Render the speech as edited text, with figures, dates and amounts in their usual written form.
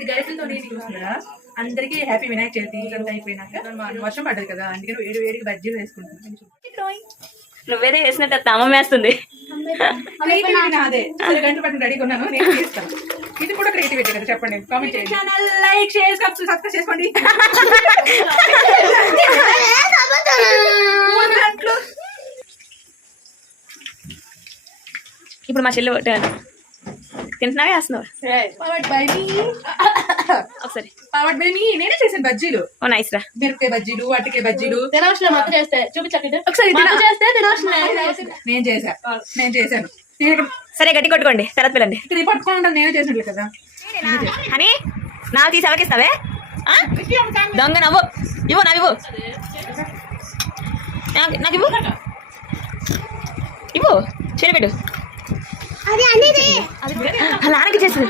ఇది గరిటలతో చూస్తున్నారా. అందరికి హ్యాపీ వినాయక చవితి. ఇదంతా అయిపోయినాక వర్షం పడ్డది కదా, అందుకని వేడి వేడికి బజ్జీలు వేసుకుంటున్నాను. నువ్వేదే వేసినట్టు అమ్మ వేస్తుంది. అదే గంటలు పట్టిన రెడీగా ఉన్నాను, నేను చేస్తాను. ఇది కూడా క్రియేటివిటీ కదా, చెప్పండి. కామెంట్ చేయండి, ఛానల్ లైక్ షేర్ సబ్స్క్రైబ్ చేసుకోండి. ఇప్పుడు మా చెల్లి తింటున్నావే వేస్తున్నావు ఒకసారి. పవర్డ్ బై మీ. నేనే చేశాను బజ్జీలు. ఓ నైస్ రా. మిరపకాయ బజ్జీలు, అట్టకాయ బజ్జీలు. ఒకసారి నేను చేశాను. సరే గట్టి కొట్టుకోండి, తర్వాత పిల్లండి. ఇక్కడ పట్టుకుని ఉంటాను, నేనే చేసినట్లు కదా అని. నా తీసి ఎవరికిస్తావే దొంగ? నవ్వు ఇవ్వు, నాకు ఇవ్వు, నాకు ఇవ్వు, ఇవ్వు. చెల్లి పెట్టు. నాన్నకి చేస్తుంది.